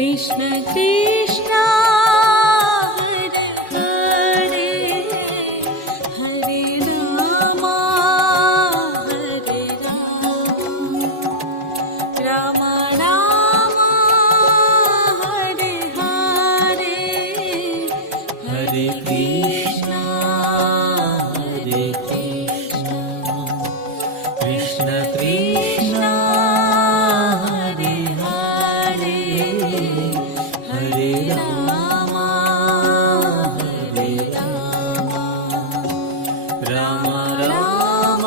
Krishna Krishna Hare Hare Hare Ram Ram Ram Hare Hare Hare Krishna Krishna Krishna Hare Hare Hare Ram Ram Ram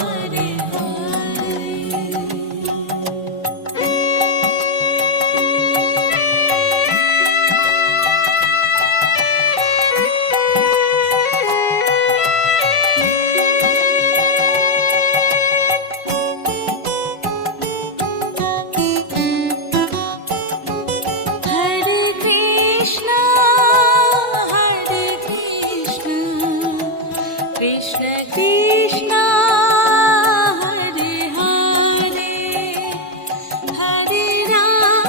Hare Hare Krishna Krishna Krishna Hare Hare Hare Ram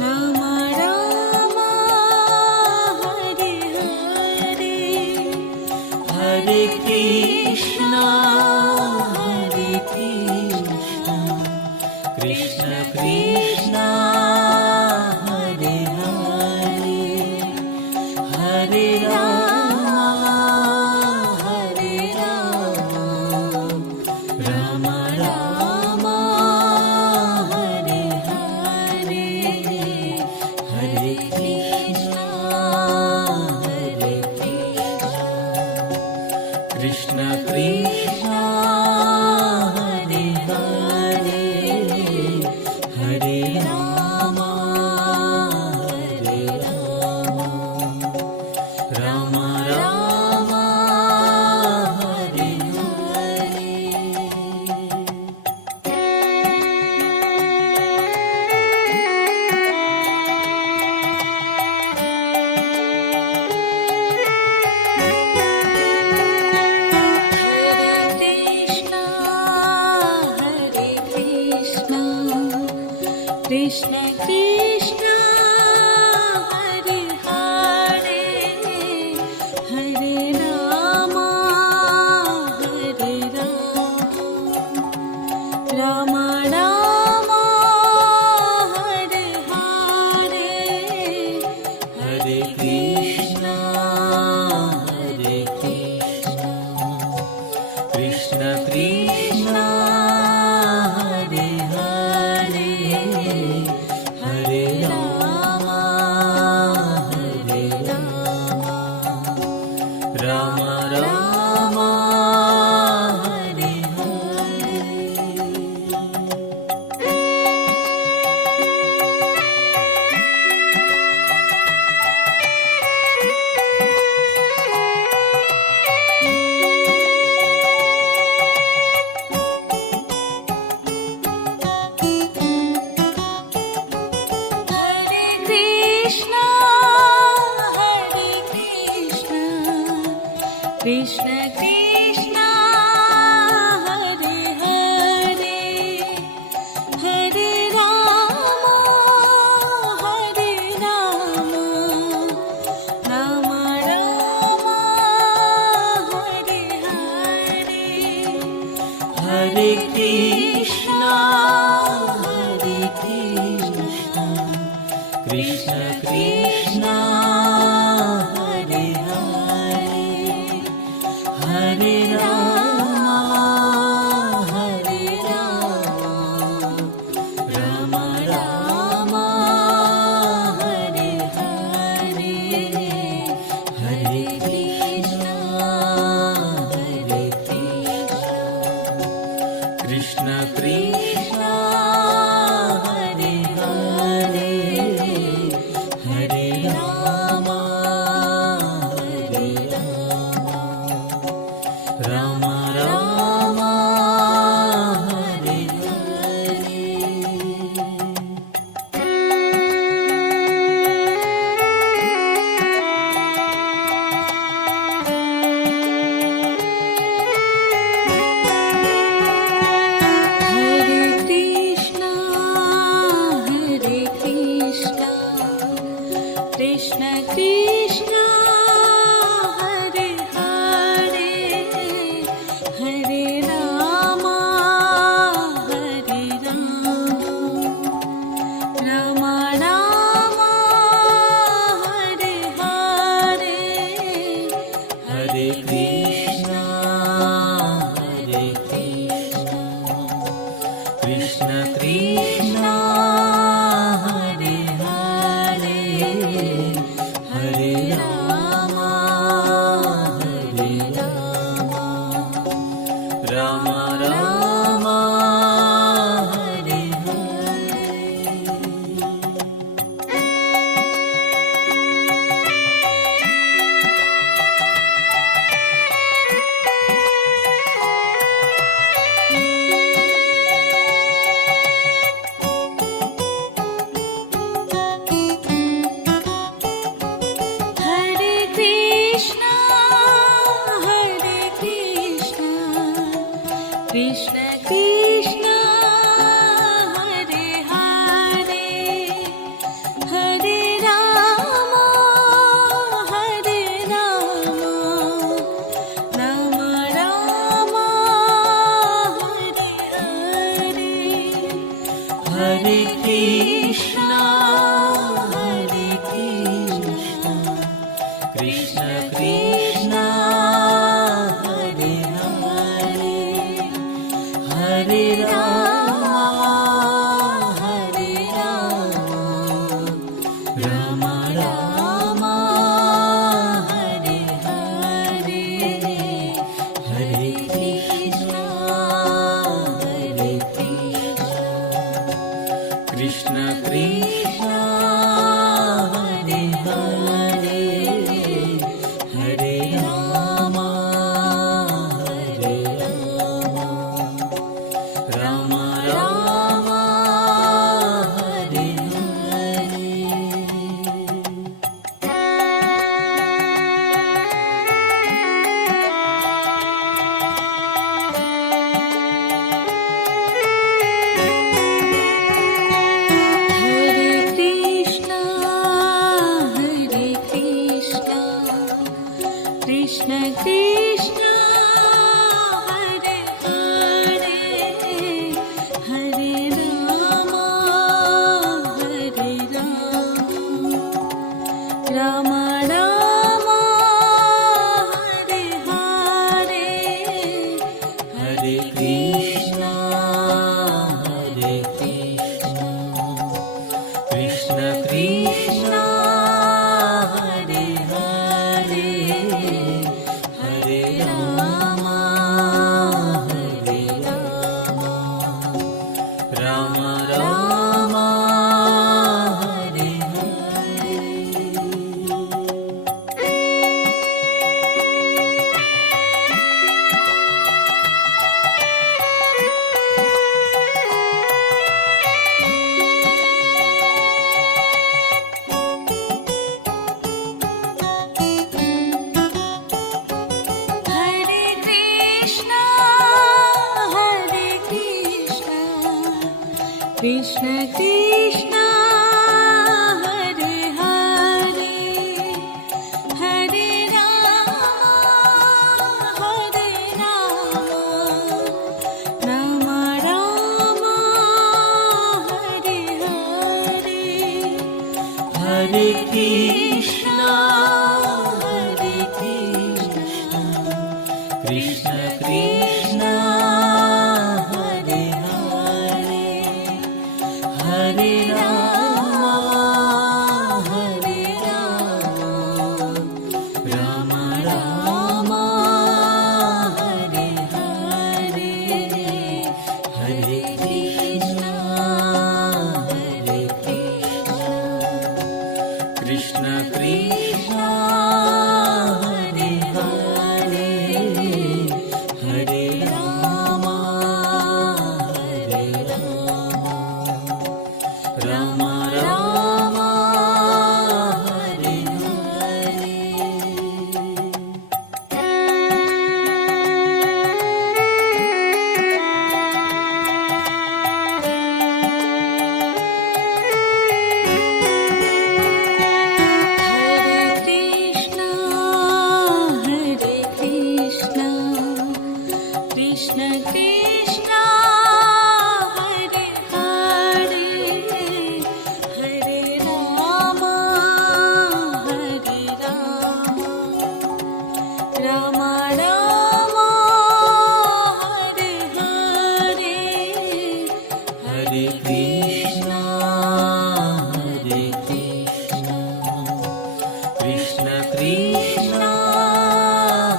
Ram Ram Hare Hare Hare Krishna Krishna Krishna Hare Hare Hare Ram Ram Ram Hare Hare Hare Krishna Krishna Krishna Hare Hare Hare Ram Ram Ram Hare Hare Krishna Krishna Hare Hare Hare Ram Ram Ram Hare Hare Hare Krishna Krishna Krishna Hare Hare Hare Ram Ram Ram Hare Hare Hare Krishna Krishna Krishna Hare Hare Hare Ram Ram Ram Hare Hare Hare Krishna Krishna Krishna Hare Hare Hare Ram Ram Ram Hare Hare Hare Krishna Krishna Krishna Ram Ram Hare Hare. Krishna Krishna Hare Hare Hare Rama Hare Rama Rama Rama Hare Hare Hare Krishna Hare Krishna Krishna Krishna Hare Hare Hare Rama Hare Rama Rama Rama Hare Hare Hare Krishna Hare Krishna Krishna Krishna Hare Hare Hare Rama Hare Rama Rama Rama Hare Hare. Hare Krishna Hare Krishna Krishna Krishna Hare Hare Hare Rama Hare Rama Rama Rama Hare Hare Hare Krishna Hare Krishna Krishna Krishna Hare Hare Hare Rama Hare Rama Rama Rama Hare Hare. Hare Krishna Hare Krishna Krishna Krishna Hare Hare Hare Rama Hare Rama Rama Rama Hare Hare Hare Krishna Hare Krishna Krishna Krishna Hare Hare Hare Rama Hare Rama Rama Rama Hare Hare Hare Krishna Hare Krishna Krishna Krishna Hare Hare Hare Rama Hare Rama Rama Rama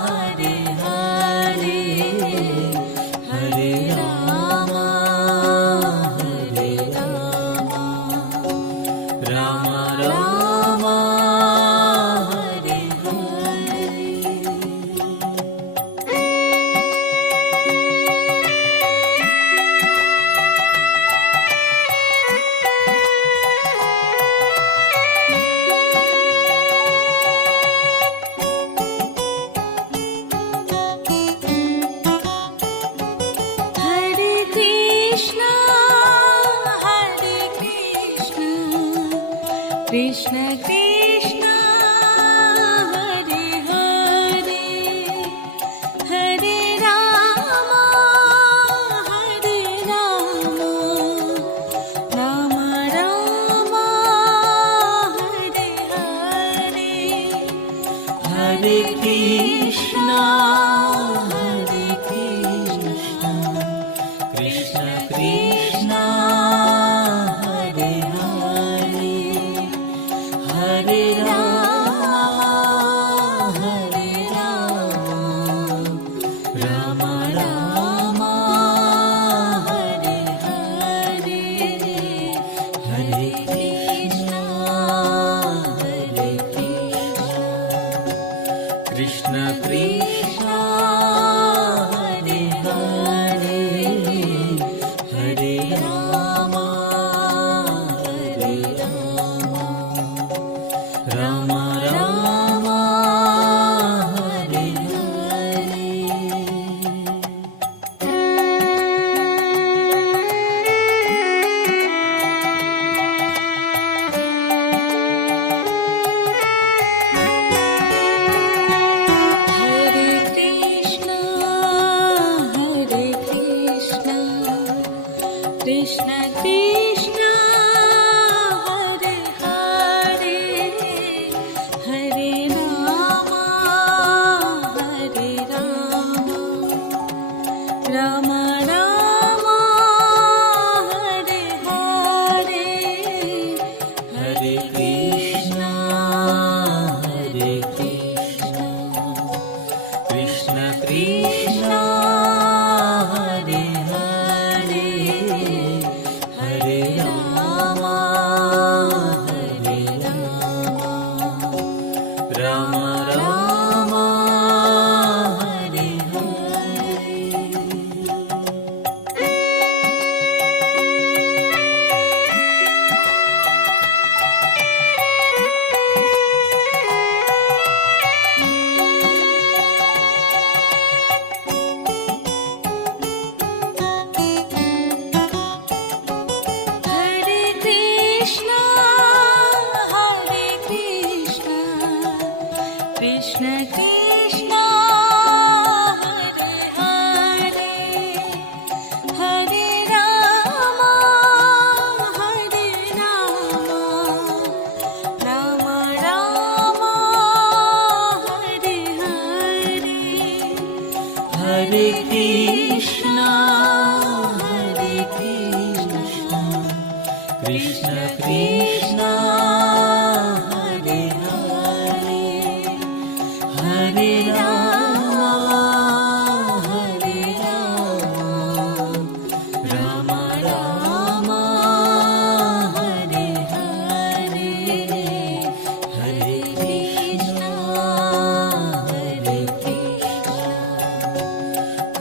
Hare Hare. Krishna Krishna Hare Hare Hare Ram Ram Ram Hare Hare Hare Krishna Krishna Krishna Hare Hare Hare Ram Ram Ram Hare Hare Hare Krishna Krishna Krishna Hare Hare Hare Ram Ram Ram Hare Hare Hare Krishna Krishna Krishna Hare Hare Hare Ram Ram Ram Hare Hare Hare Krishna Krishna Krishna Hare Hare Hare Ram Ram Ram Hare Hare Hare Krishna Krishna Krishna Hare Hare Hare Ram Ram Ram Hare Hare Hare Krishna Krishna Krishna Hare Hare Hare Ram Ram Ram Hare Hare Hare Krishna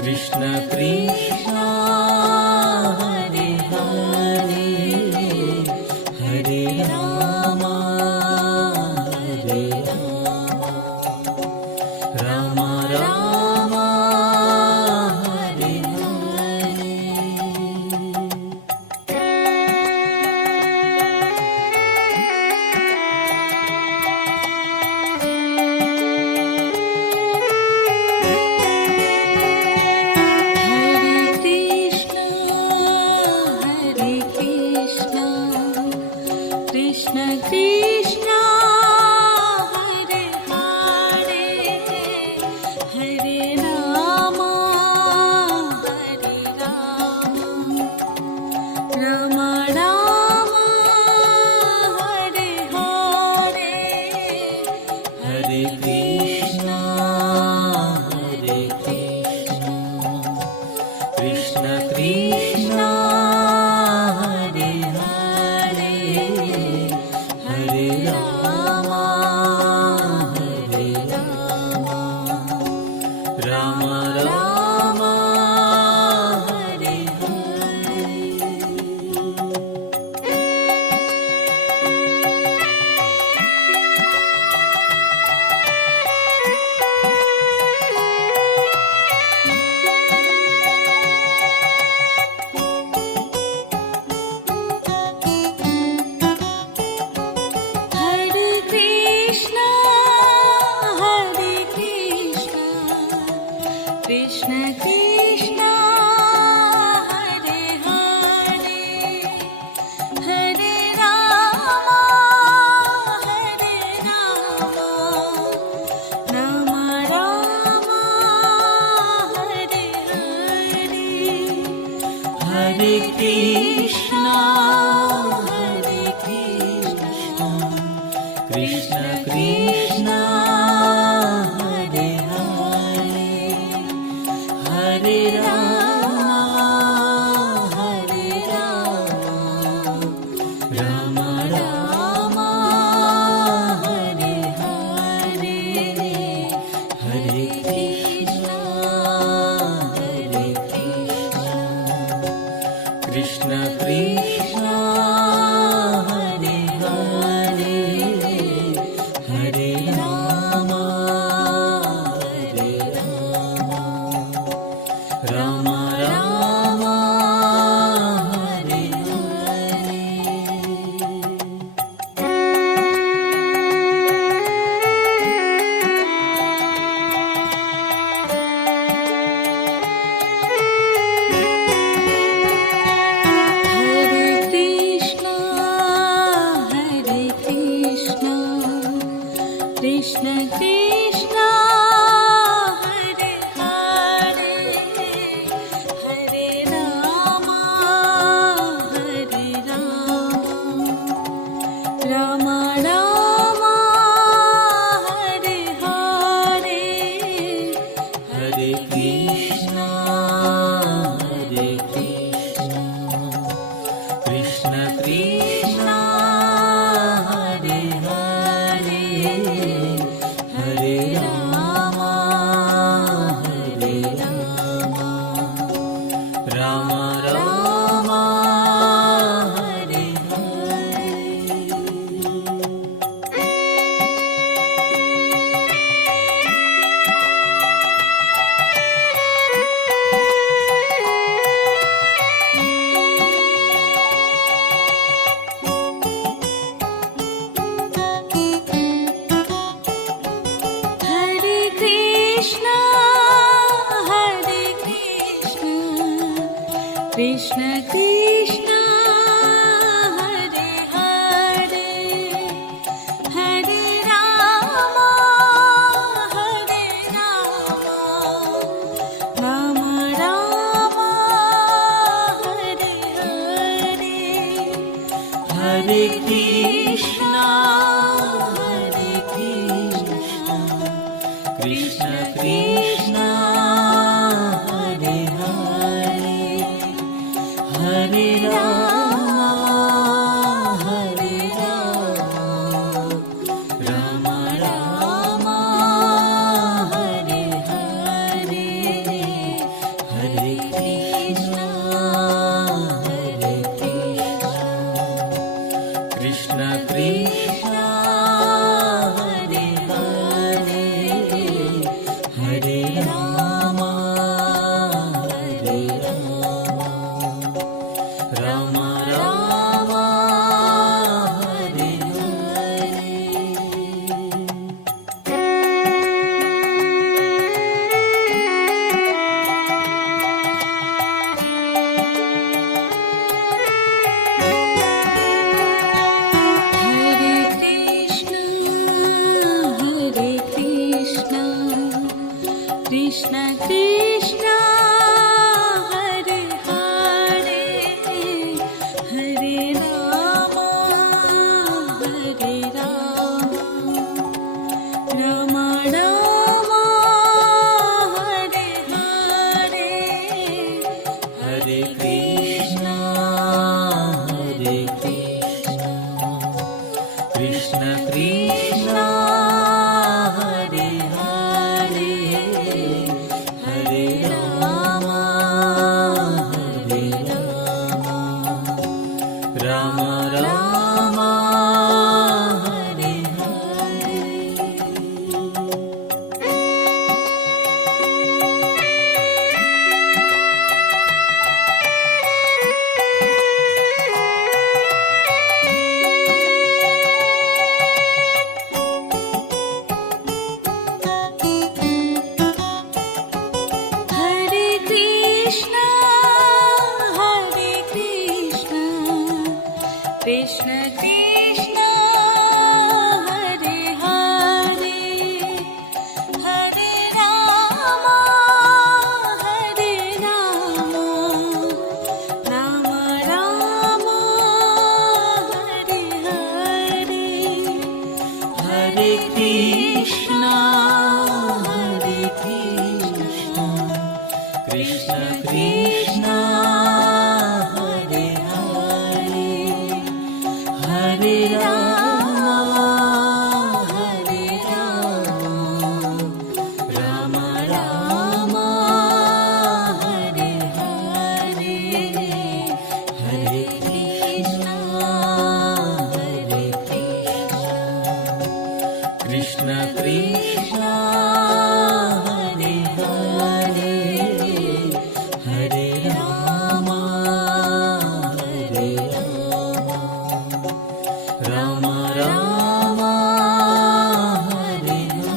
Krishna Krishna Hare Hare Hare Ram Ram Ram Hare Hare Hare Hare Krishna, Krishna Krishna, Hare Hare, Hare Rama, Hare Rama, Rama Rama, Hare Hare, Hare Krishna, Krishna Krishna, Hare Hare, Hare Rama, Rama Rama, Hare Hare. Krishna Krishna, Hare Hare, Hare Rama, Hare Rama, Rama Rama, Hare Hare, Hare Krishna, Krishna Krishna, Hare Hare, Hare Rama, Rama Rama, Hare Hare. Hare Krishna, Krishna Krishna, Hare Hare, Hare Rama, Rama Rama, Hare Hare, Hare Krishna, Krishna Krishna, Hare Hare, Hare Rama, Rama Rama, Hare Hare, Hare Krishna, Krishna Krishna Krishna Hare Hare Hare Rama Hare Rama Rama Rama Hare Hare Hare Krishna Hare Krishna Krishna Krishna Hare Hare Hare Rama Hare Rama Rama Rama Hare Hare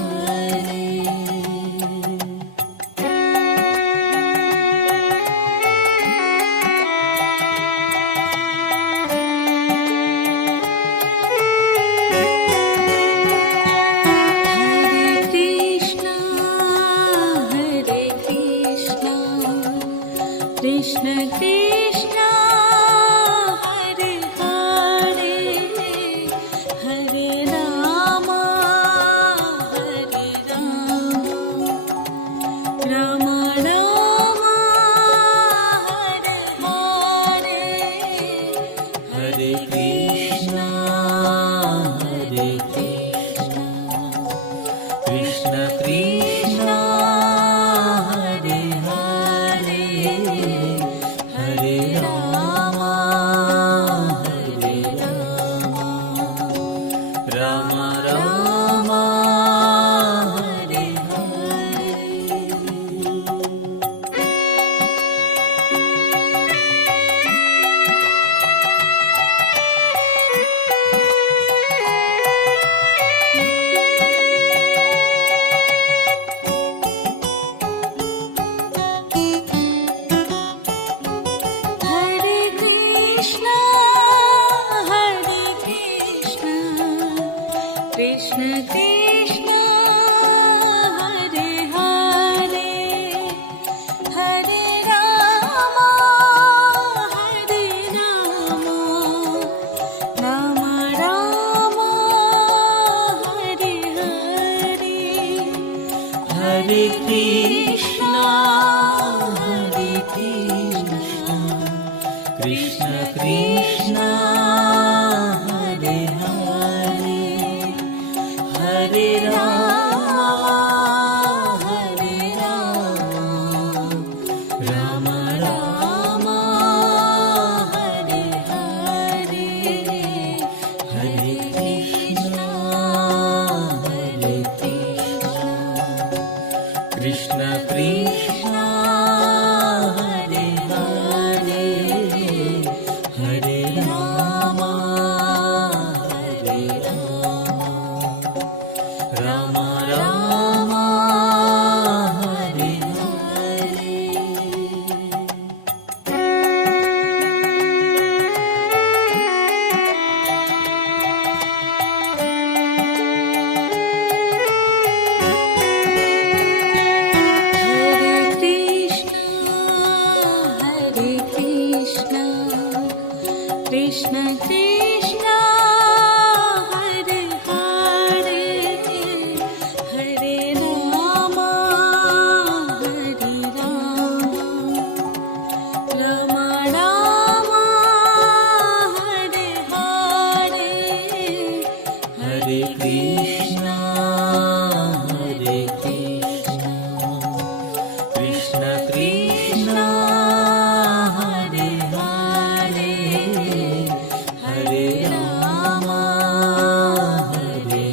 Krishna Krishna Hare Hare Hare Rama Hare Rama Rama Rama Hare Hare Hare Krishna Hare Krishna Krishna Krishna Hare Hare Hare Rama Hare Rama Rama Rama Hare Hare Hare Krishna Hare Krishna Krishna Krishna Hare Hare Hare Rama Hare Rama Rama Rama Hare Hare Hare Krishna Hare Krishna Krishna Krishna Hare Hare Hare Rama Hare Rama Rama Rama Hare Hare Hare Krishna Hare Krishna Krishna Krishna Hare Hare Hare Rama Hare Rama Rama Rama Hare Hare Hare Krishna Hare Krishna Krishna Krishna Hare Hare Hare Rama Hare Rama Rama Rama Hare Hare Hare Krishna Hare Krishna Krishna Krishna Hare Hare Hare Rama Hare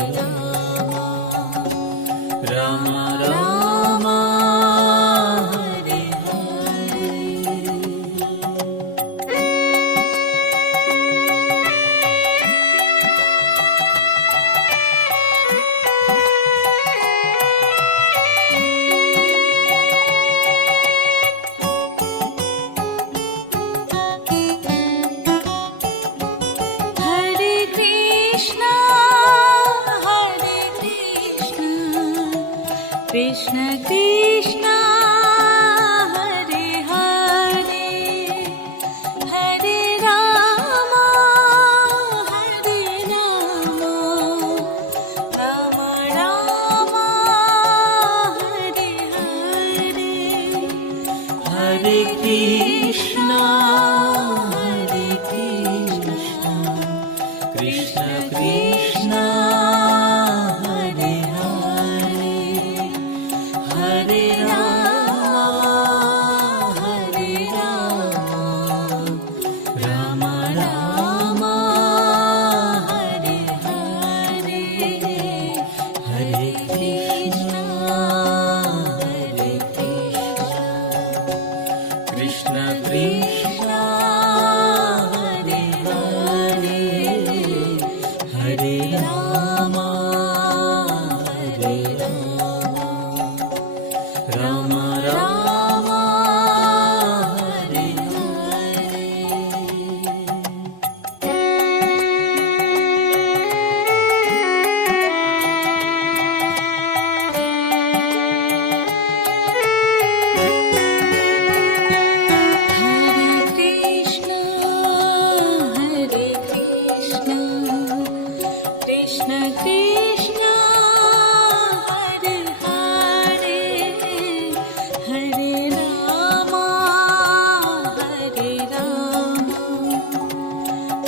Rama Rama Rama Hare Hare Hare Krishna Hare Krishna Krishna Krishna Hare Hare Hare Rama Hare Rama Rama Rama Hare Hare Hare Krishna, Hare Krishna, Krishna Krishna, Hare Hare, Hare Rama, Hare Rama, Rama Rama, Hare Hare, Hare Krishna, Hare Krishna, Krishna Krishna, Hare Hare, Hare Rama, Hare Rama, Rama Rama, Hare Hare Krishna, Hare Krishna, Krishna Krishna, Hare Hare, Hare Rama, Hare Rama,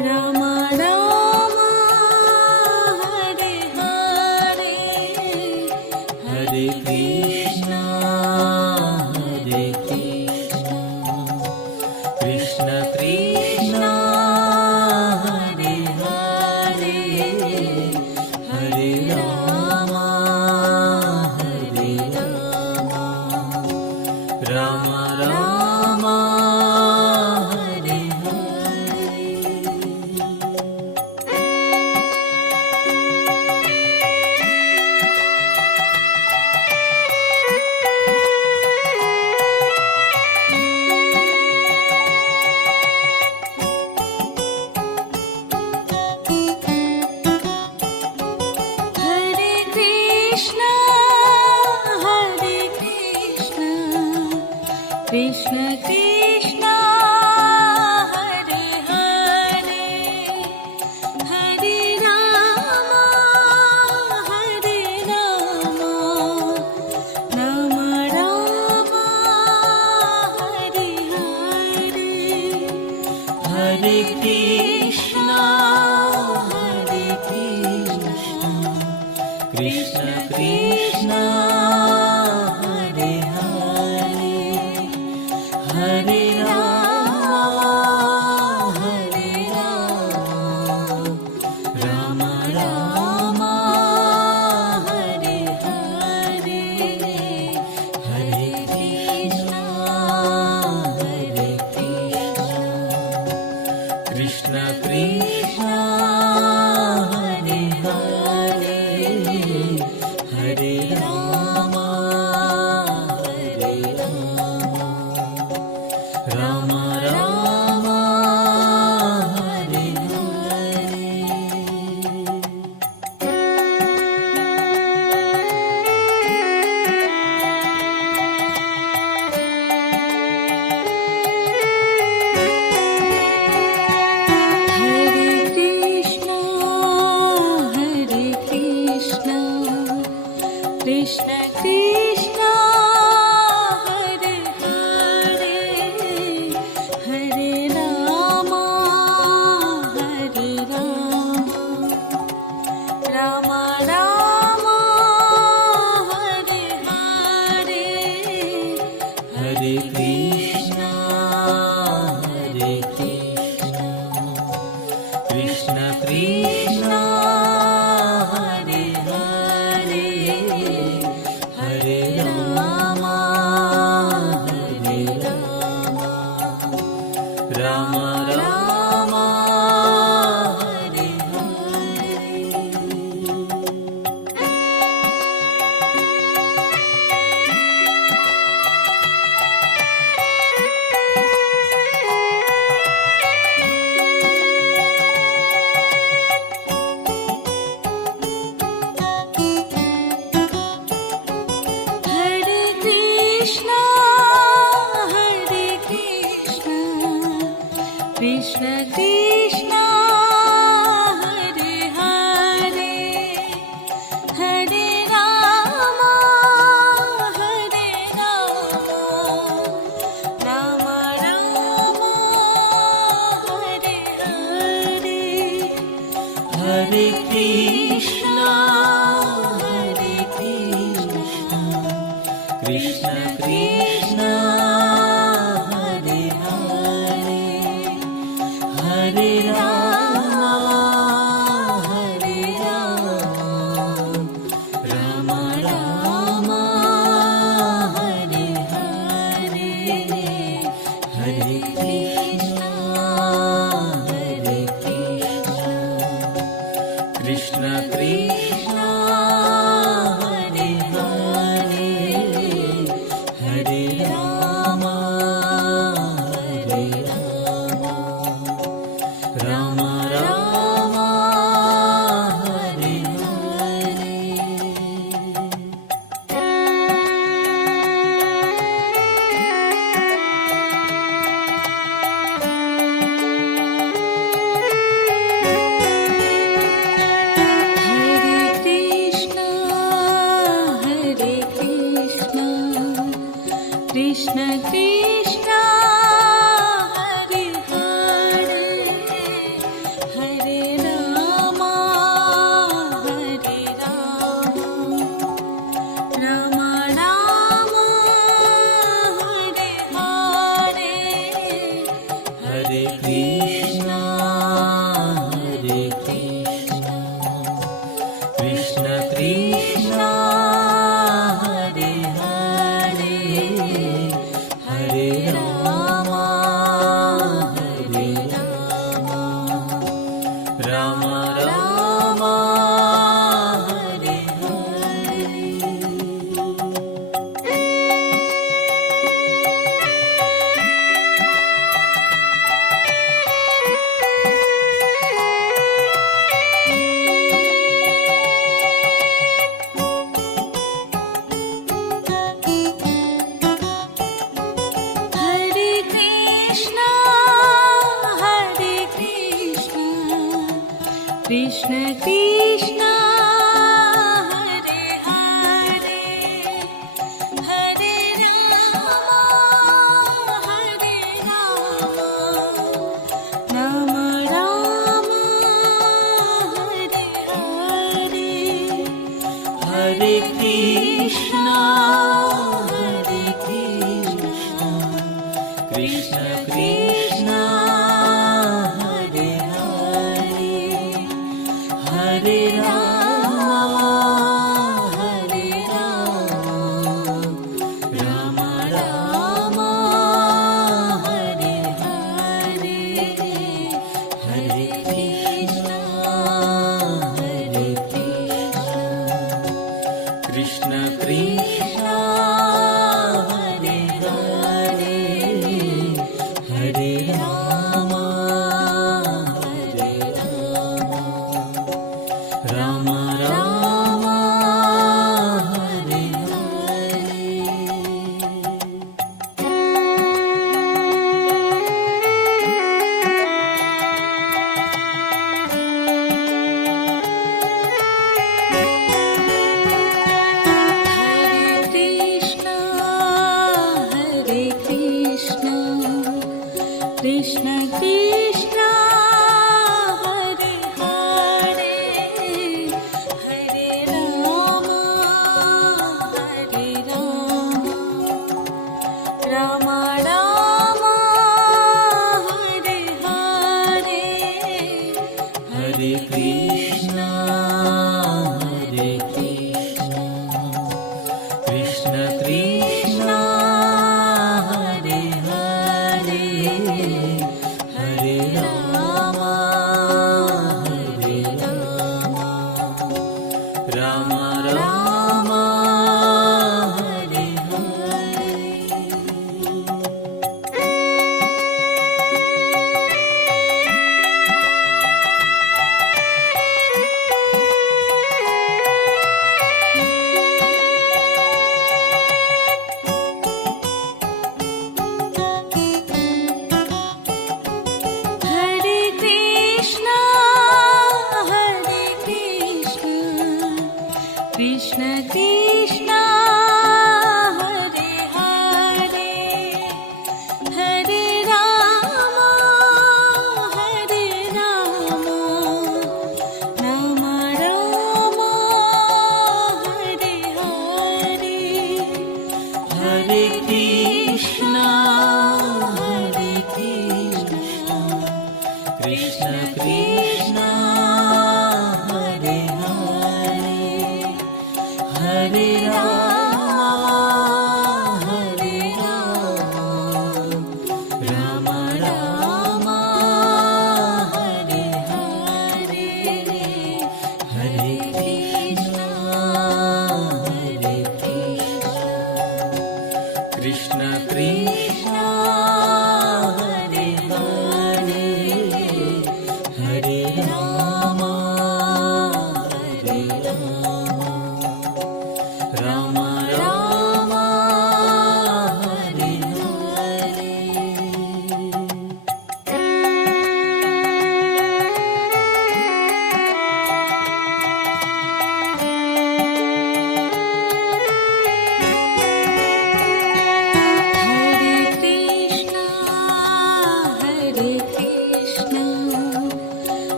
Rama Rama, Hare Hare, Hare Krishna, Hare Krishna, Krishna Krishna, Hare Hare, Hare Rama, Hare Rama, Rama Rama, Hare Hare Krishna, Hare Krishna, Krishna Krishna, Hare Hare, Hare Rama, Hare Rama, Rama Rama, Hare Hare, Hare Krishna, Hare Krishna, Krishna Krishna, Hare Hare, Hare Rama, Hare Rama, Rama Rama, Hare Hare, Hare Krishna, Hare Krishna, Krishna Krishna, Hare Hare, Hare Rama, Hare Rama, Rama Rama, Hare Hare. Hare Krishna, Hare Krishna, Krishna Krishna, Hare Hare, Hare Rama, Hare Rama, Rama Rama, Hare Hare, Hare Krishna, Hare Krishna, Krishna Krishna, Hare Hare, Hare Rama, Hare Rama, Rama Rama, Hare Krishna Krishna Hare Hare Hare Rama Hare Krishna, Krishna Krishna, Hare Hare, Hare Rama, Hare Rama, Rama Rama, Hare Hare, Hare Krishna, Krishna Krishna, Hare Hare, Hare Rama, Hare Rama, Rama Rama, Hare Hare. Krishna Krishna, Hare Hare, Hare Rama, Hare Rama, Rama Rama, Hare Hare, Hare Krishna, Hare Krishna, Krishna Krishna, Hare Hare, Hare Rama, Hare Rama, Rama Rama, Hare Hare. Hare Krishna, Hare Krishna, Krishna Krishna, Hare Hare, Hare Rama, Hare Rama, Rama Rama, Hare Hare, Hare Krishna, Hare Krishna, Krishna Krishna, Hare Hare, Hare Rama, Hare Rama, Rama Rama, Hare Hare, Hare Krishna, Hare Krishna, Krishna Krishna, Hare Hare, Hare Rama, Hare Rama, Rama Rama, Hare Hare. Hare Krishna, Hare Krishna, Krishna Krishna, Hare Hare, Hare Rama, Hare Rama, Rama Rama, Hare Hare, Hare Krishna, Hare Krishna, Krishna Krishna, Hare Hare, Hare Rama.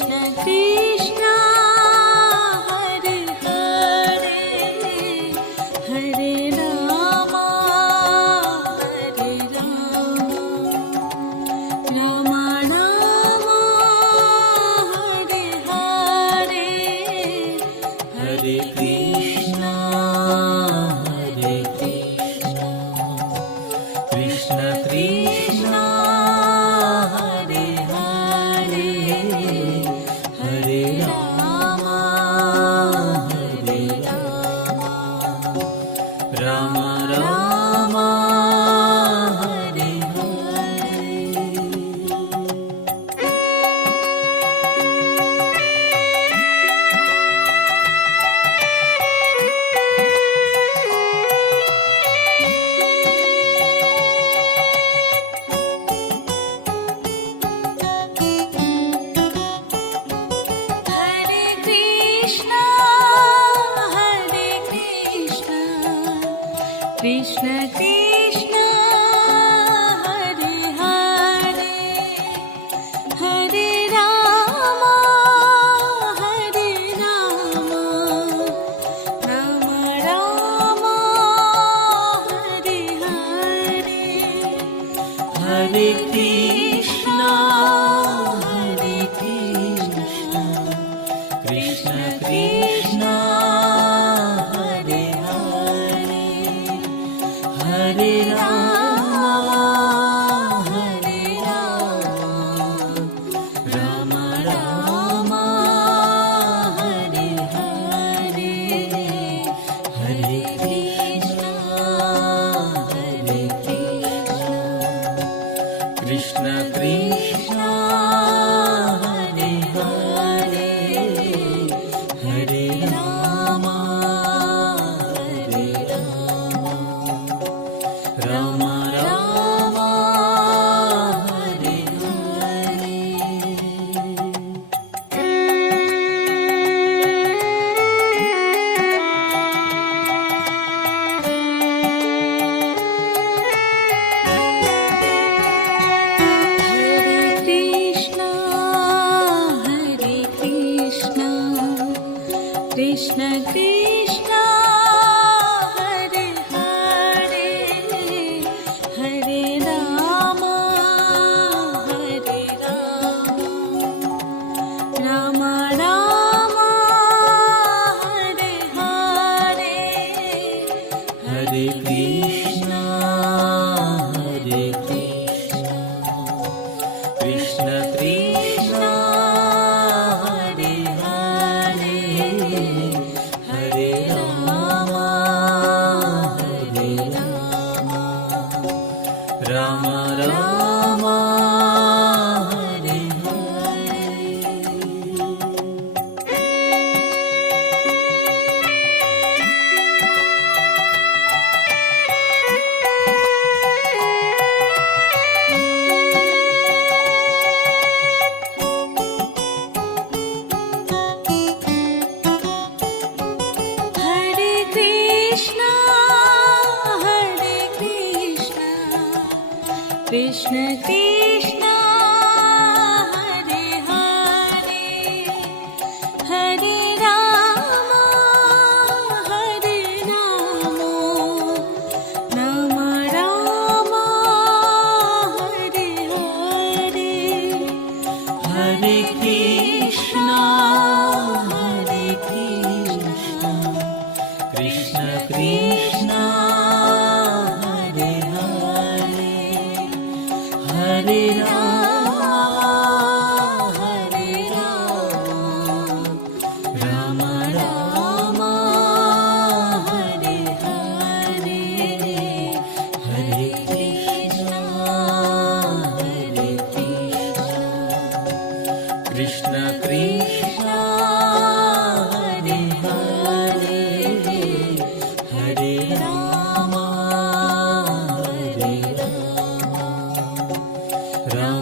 Krishna Krishna Hare Hare Hare Ram Ram Ram Hare Hare Hare Krishna Krishna Krishna Hare Hare Hare Ram Ram Ram Hare Hare. Hare Krishna Krishna Krishna Hare Hare Hare Ram Ram Ram Hare Hare Hare Krishna Krishna Krishna Hare Hare Hare Ram Ram Ram Hare Hare Hare Krishna Krishna Krishna Hare Hare Hare Ram Ram Ram Hare Hare. Hare Krishna Krishna Krishna Hare Hare Hare Ram Ram Ram Hare Hare Hare Krishna Krishna Krishna Hare Hare Hare Ram Ram Ram Hare Hare. Hare Krishna Krishna Krishna Hare Hare Hare Ram Ram Ram Hare Hare Hare Krishna Krishna Krishna Hare Hare Hare Ram Ram Ram Hare Hare Hare Krishna Krishna Krishna Hare Hare Hare Ram Ram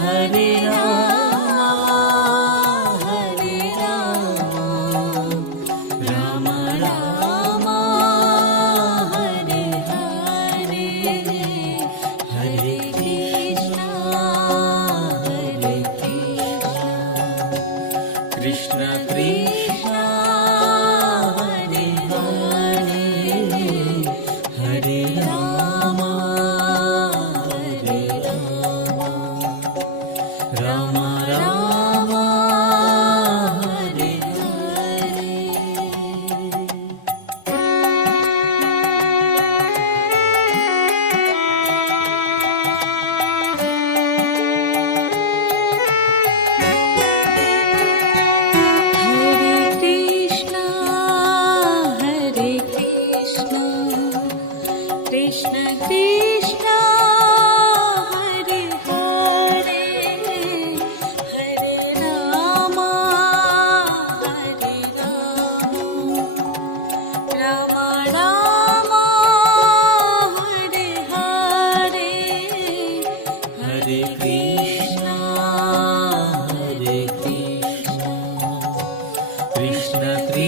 Hare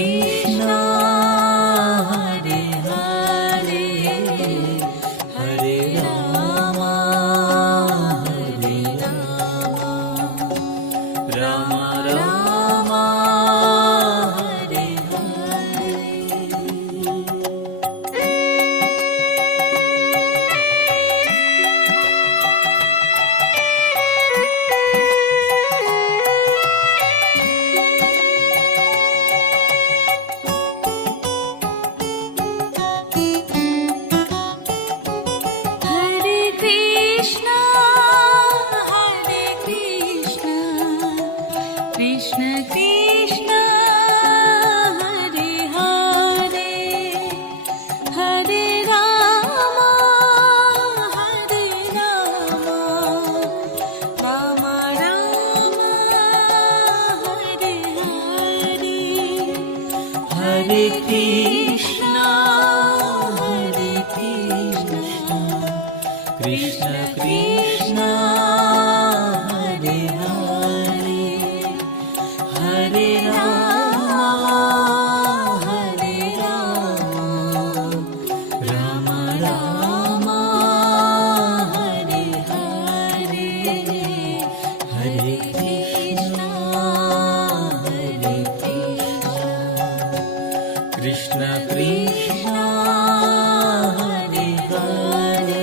Krishna, Hare Hare, Hare Rama, Hare Rama, Rama Rama, Hare Hare. Hare Krishna, Hare Krishna, Krishna Krishna, Hare Hare, Hare Rama, Hare Rama, Rama Rama, Hare Hare. Hare Krishna, Hare Krishna, Krishna Krishna, Hare Hare, Hare Rama, Hare Rama, Rama Rama, Hare Hare. Hare Krishna, Hare Krishna, Krishna Krishna, Hare Hare,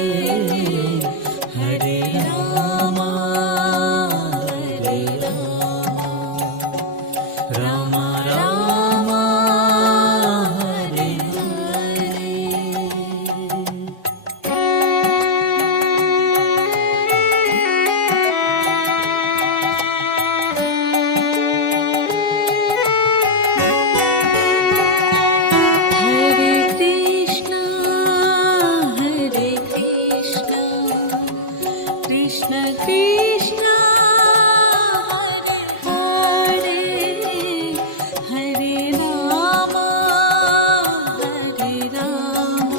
Hare Rama, Hare Rama, Rama Rama, Hare Hare. Hare Krishna, Hare Krishna, Krishna Krishna, Hare Hare, Hare Rama, Hare Rama,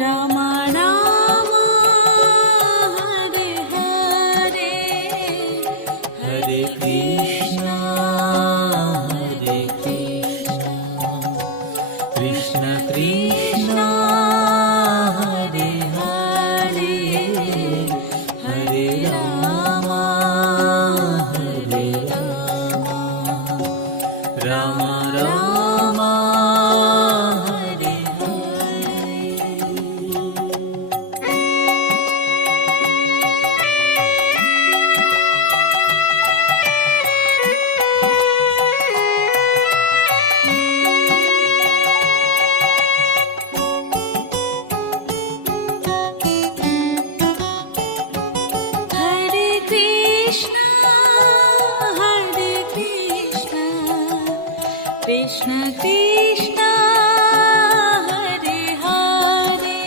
Rama Rama, Hare Hare. Hare Krishna, Hare Krishna, Krishna Krishna, Hare Hare, Hare Rama, Hare Rama, Rama Rama, Hare Hare Krishna, Hare Krishna, Krishna Krishna, Hare Hare,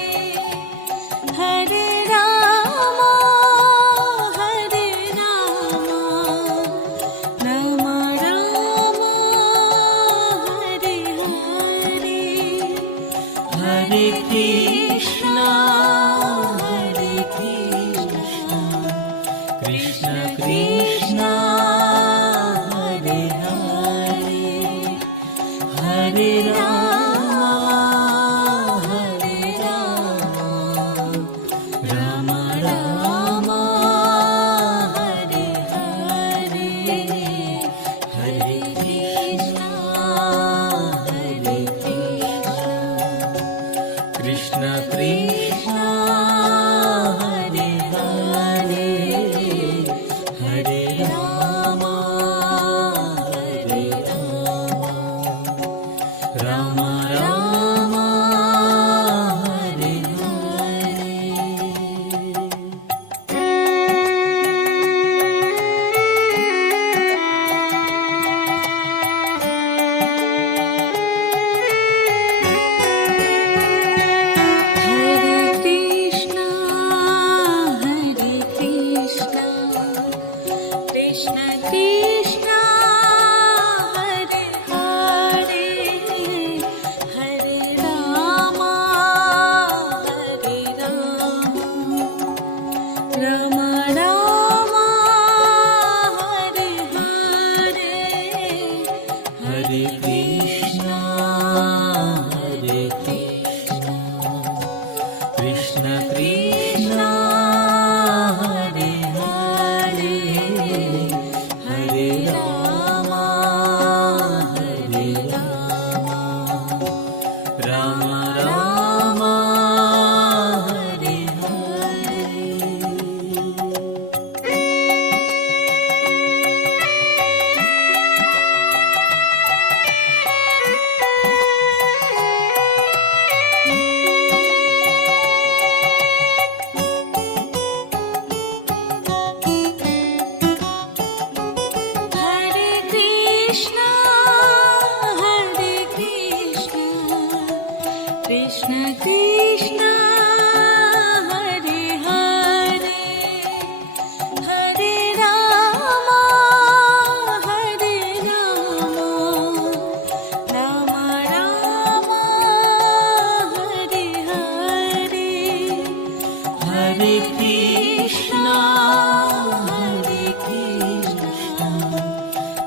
Hare Rama, Hare Rama, Rama Rama, Hare Hare. Hare Krishna, Hare Krishna, Krishna Krishna, Hare Hare, Hare Rama, Hare Rama, Rama Rama, Hare Hare. Hare Krishna, Hare Krishna, Krishna Krishna, Hare Hare, Hare Rama, Hare Rama, Rama Rama, Hare Hare. Hare Krishna, Hare Krishna, Krishna Krishna, Hare Hare, Krishna, Hare Krishna, Krishna Krishna, Hare Hare, Hare Rama, Hare Rama, Rama Rama, Hare Hare. Hare Krishna, Hare Krishna, Krishna Krishna, Hare Hare, Hare Rama, Hare Rama, Rama Rama, Hare Hare, Hare Krishna, Hare Krishna,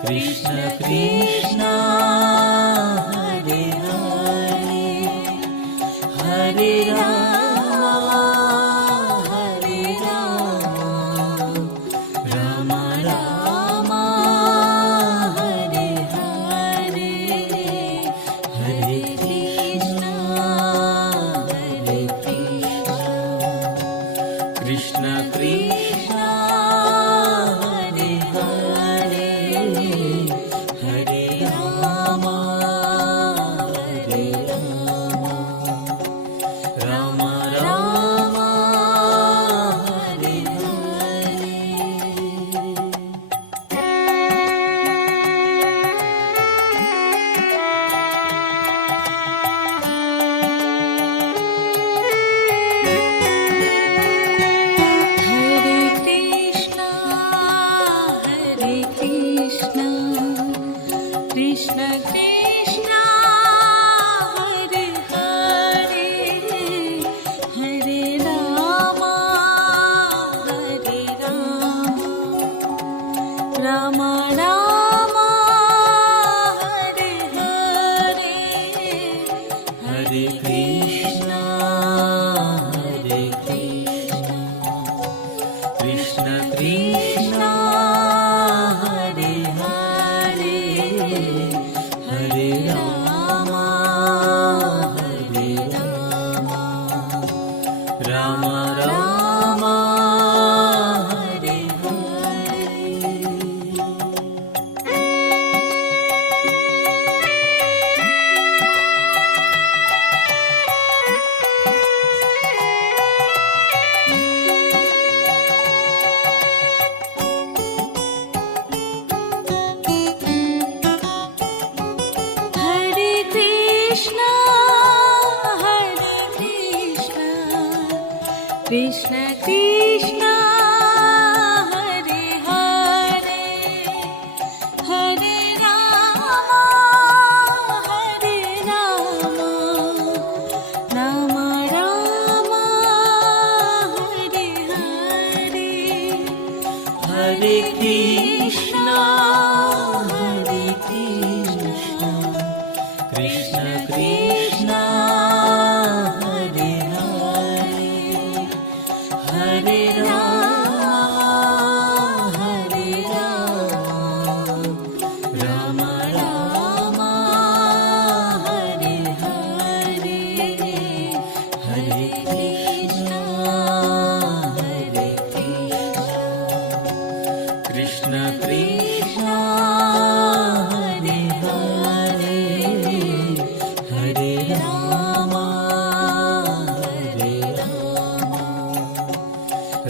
Krishna Krishna, Hare Hare, Hare Rama, Hare Rama, Rama Rama, Hare Hare, Hare Krishna, Hare Krishna, Krishna Krishna, Hare Hare, Hare Rama, Hare Rama, Rama Rama, Hare Hare Krishna, Hare Krishna, Krishna Krishna, Hare Hare, Hare Rama, Hare Rama, Rama Rama, Hare Hare, Hare Krishna, Hare Krishna, Krishna Krishna, Hare Hare, Hare Rama, Hare Rama, Rama Rama, Hare Hare Krishna, Hare Krishna, Krishna Krishna, Hare Hare, Hare Rama, Hare Rama, Rama Rama, Hare Hare, Hare Krishna, Hare Krishna, Krishna Krishna, Hare Hare, Hare Rama, Hare Rama, Rama Rama, Hare Hare, Hare Krishna, Hare Krishna, Krishna Krishna, Hare Hare, Hare Rama, Hare Rama,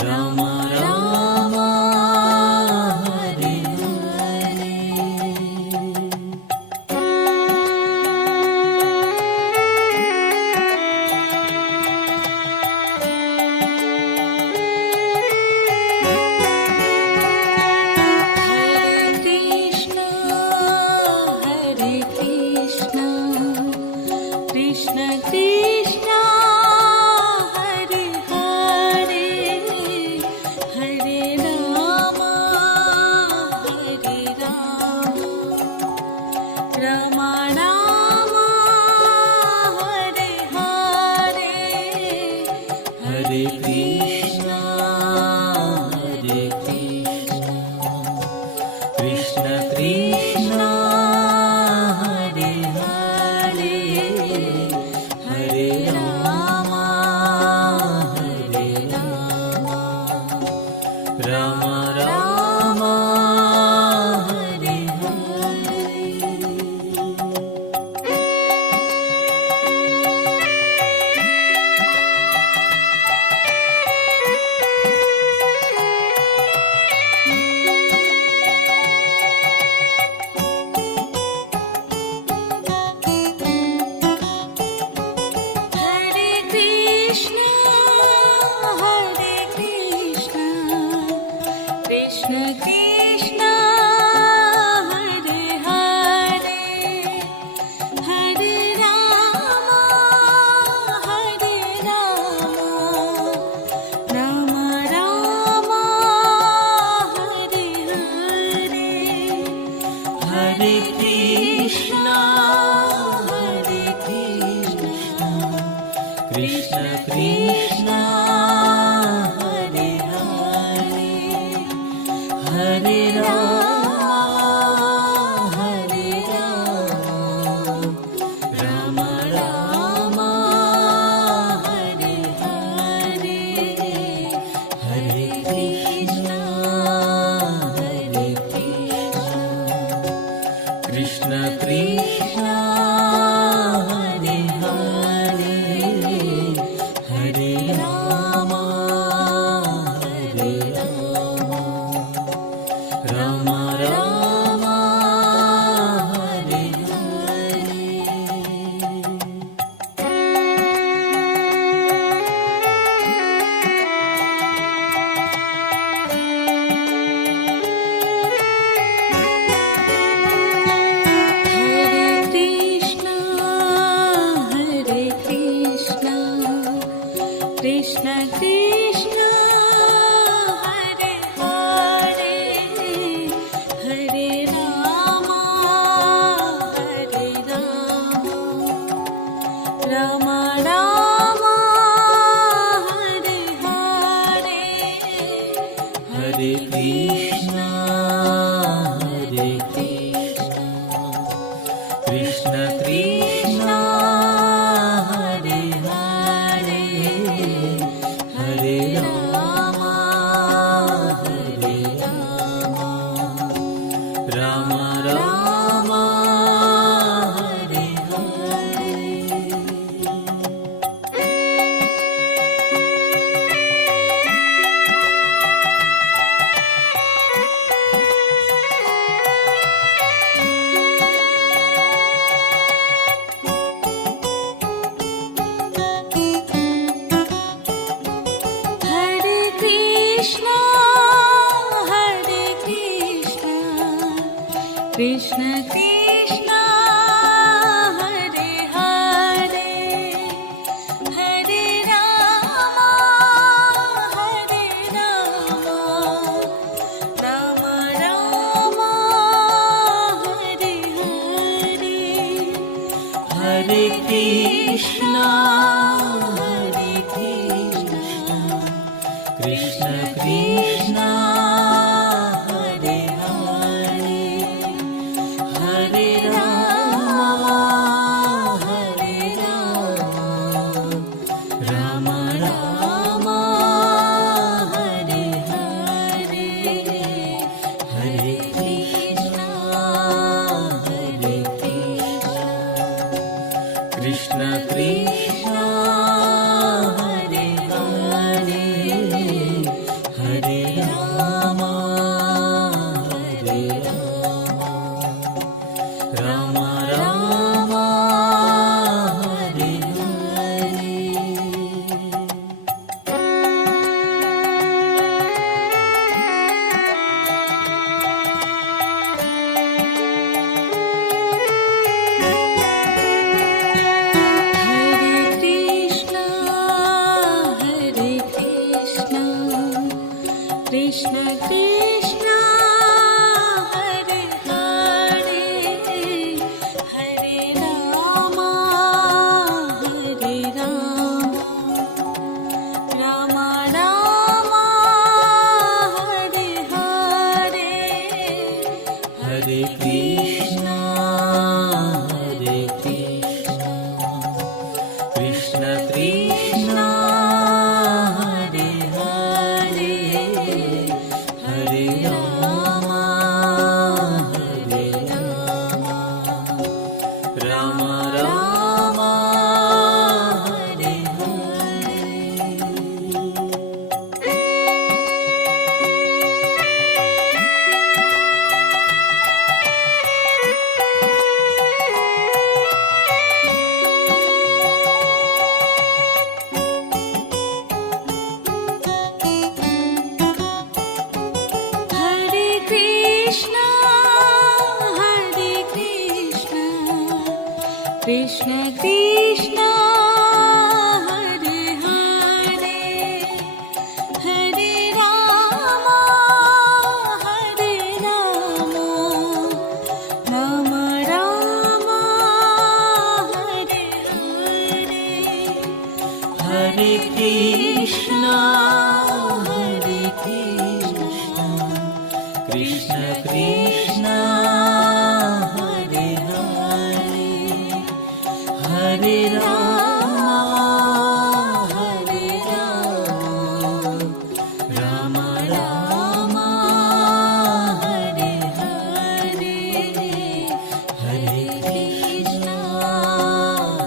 Rama Rama, Hare Hare. Rama Krishna Krishna Hare Hare Hare Rama Hare Rama Rama Rama Hare Hare. Krishna Krishna Hare Hare Hare Rama Hare Rama Rama Rama Hare Hare Hare Krishna Hare Krishna Krishna Krishna Hare Hare Hare Rama Hare Rama Rama Rama Hare Hare Hare Krishna Hare Krishna Krishna Krishna Hare Hare Hare Rama Hare Rama Rama Rama Hare Hare. Krishna Krishna Hare Hare Hare Rama Hare Rama Rama Rama Hare Hare Hare Krishna Hare Krishna Krishna Krishna Hare Hare Hare Rama Hare Rama Rama Rama Hare Hare. Hare Krishna Hare Krishna Krishna Krishna Hare Hare Hare Rama Hare Rama Rama Rama Hare Hare Hare Krishna Hare Krishna Krishna Krishna Hare Hare Hare Rama Hare Rama Rama Rama Hare Hare Hare Krishna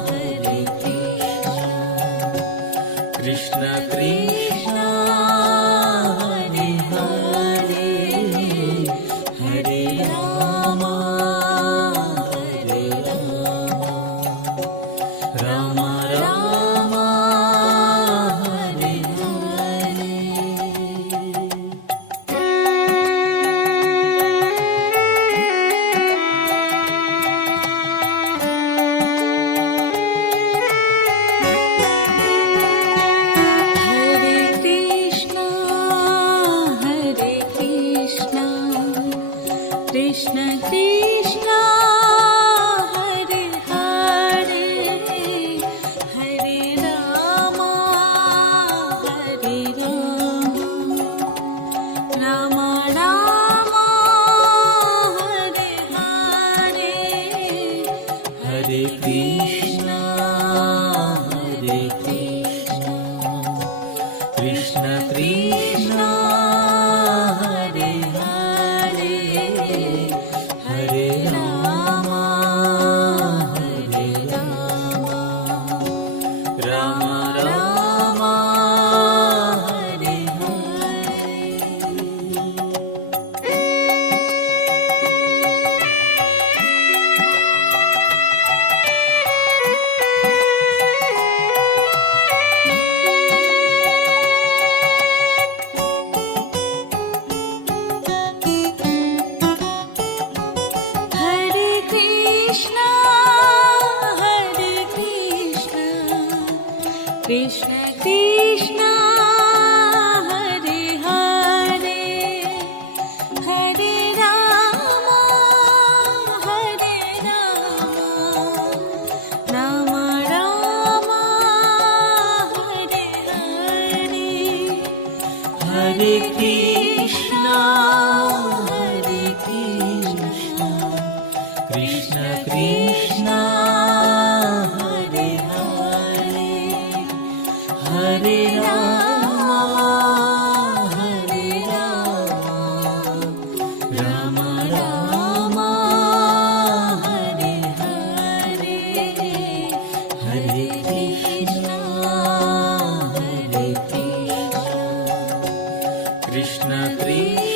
Hare Krishna Krishna Krishna Hare Hare Hare Rama Hare Rama Rama Hare Krishna, Hare Krishna, Krishna Krishna, Hare Hare, Hare Rama, Hare Rama, Rama Rama, Hare Hare. Hare Krishna, Hare Krishna, Krishna Krishna, Hare Hare, Hare Rama, Hare Rama, Rama Rama, Hare Hare. Hare Krishna, Hare Krishna, Krishna Krishna, Hare Hare, Hare Rama, Hare Rama, Rama Rama, Hare Hare. Hare Krishna, Hare Krishna, Krishna Krishna,